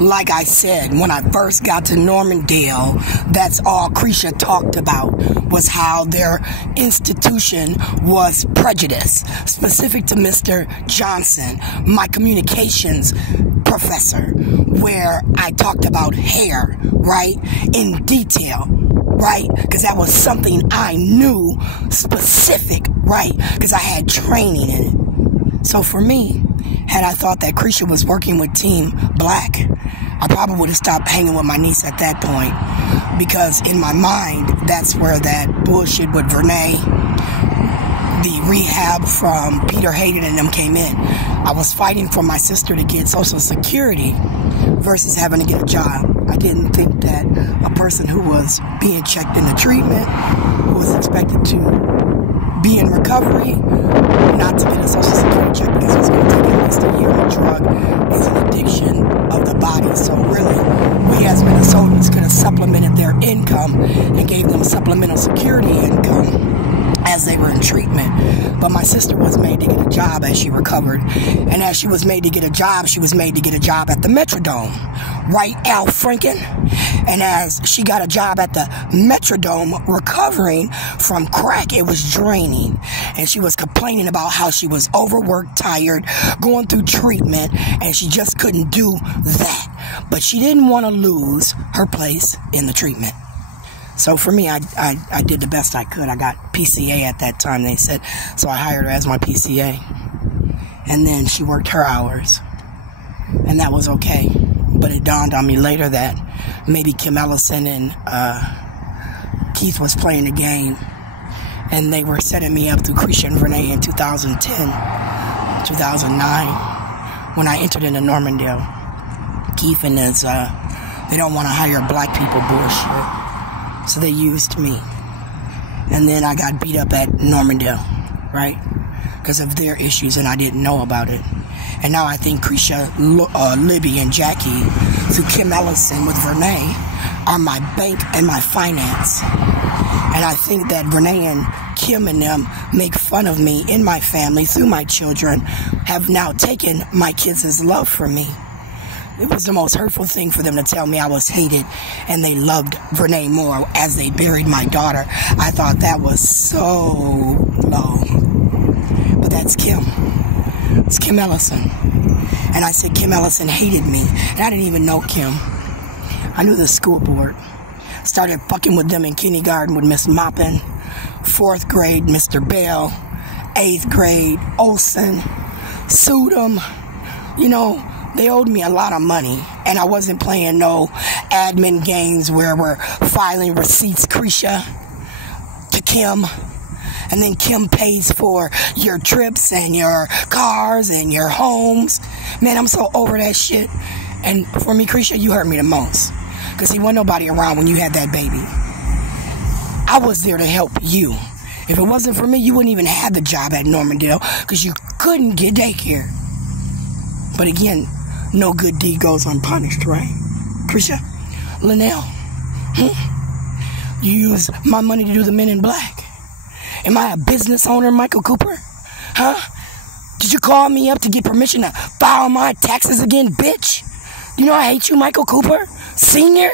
like I said, when I first got to Normandale, that's all Krisha talked about, was how their institution was prejudice, specific to Mr. Johnson, my communications professor, where I talked about hair, right, in detail, right, because that was something I knew specific, right, because I had training in it. So for me, had I thought that Krisha was working with Team Black, I probably would have stopped hanging with my niece at that point, because in my mind, that's where that bullshit with Vernay, the rehab from Peter Hayden and them came in. I was fighting for my sister to get Social Security versus having to get a job. I didn't think that a person who was being checked into treatment, who was expected to be in recovery, not to get a Social Security check because it was going to take at least a year. A drug is an addiction of the body. So really, we as Minnesotans could have supplemented their income and gave them supplemental security income as they were in treatment. But my sister was made to get a job as she recovered. And as she was made to get a job, she was made to get a job at the Metrodome. Right, Al Franken? And as she got a job at the Metrodome recovering from crack, it was draining. And she was complaining about how she was overworked, tired, going through treatment, and she just couldn't do that. But she didn't want to lose her place in the treatment. So for me, I did the best I could. I got PCA at that time, they said. So I hired her as my PCA. And then she worked her hours. And that was okay. But it dawned on me later that maybe Kim Ellison and Keith was playing the game. And they were setting me up through Krisha and Vernay in 2010, 2009, when I entered into Normandale. Keith and his, they don't want to hire black people bullshit. So they used me. And then I got beat up at Normandale, right? Because of their issues, and I didn't know about it. And now I think Krisha, Libby, and Jackie, through Kim Ellison with Vernay, are my bank and my finance. And I think that Vernay and Kim and them make fun of me in my family through my children, have now taken my kids' love from me. It was the most hurtful thing for them to tell me I was hated and they loved Vernay more as they buried my daughter. I thought that was so low. But that's Kim. It's Kim Ellison. And I said Kim Ellison hated me. And I didn't even know Kim. I knew the school board. Started fucking with them in kindergarten with Miss Moppin. 4th grade, Mr. Bell. 8th grade, Olson. Sued them. You know, they owed me a lot of money, and I wasn't playing no admin games where we're filing receipts, Krisha, to Kim, and then Kim pays for your trips and your cars and your homes. Man, I'm so over that shit. And for me, Krisha, you hurt me the most, because there wasn't nobody around when you had that baby. I was there to help you. If it wasn't for me, you wouldn't even have the job at Normandale, because you couldn't get daycare. But again, no good deed goes unpunished, right? Krisha? Linnell? You use my money to do the Men in Black. Am I a business owner, Michael Cooper? Huh? Did you call me up to get permission to file my taxes again, bitch? You know I hate you, Michael Cooper? Senior?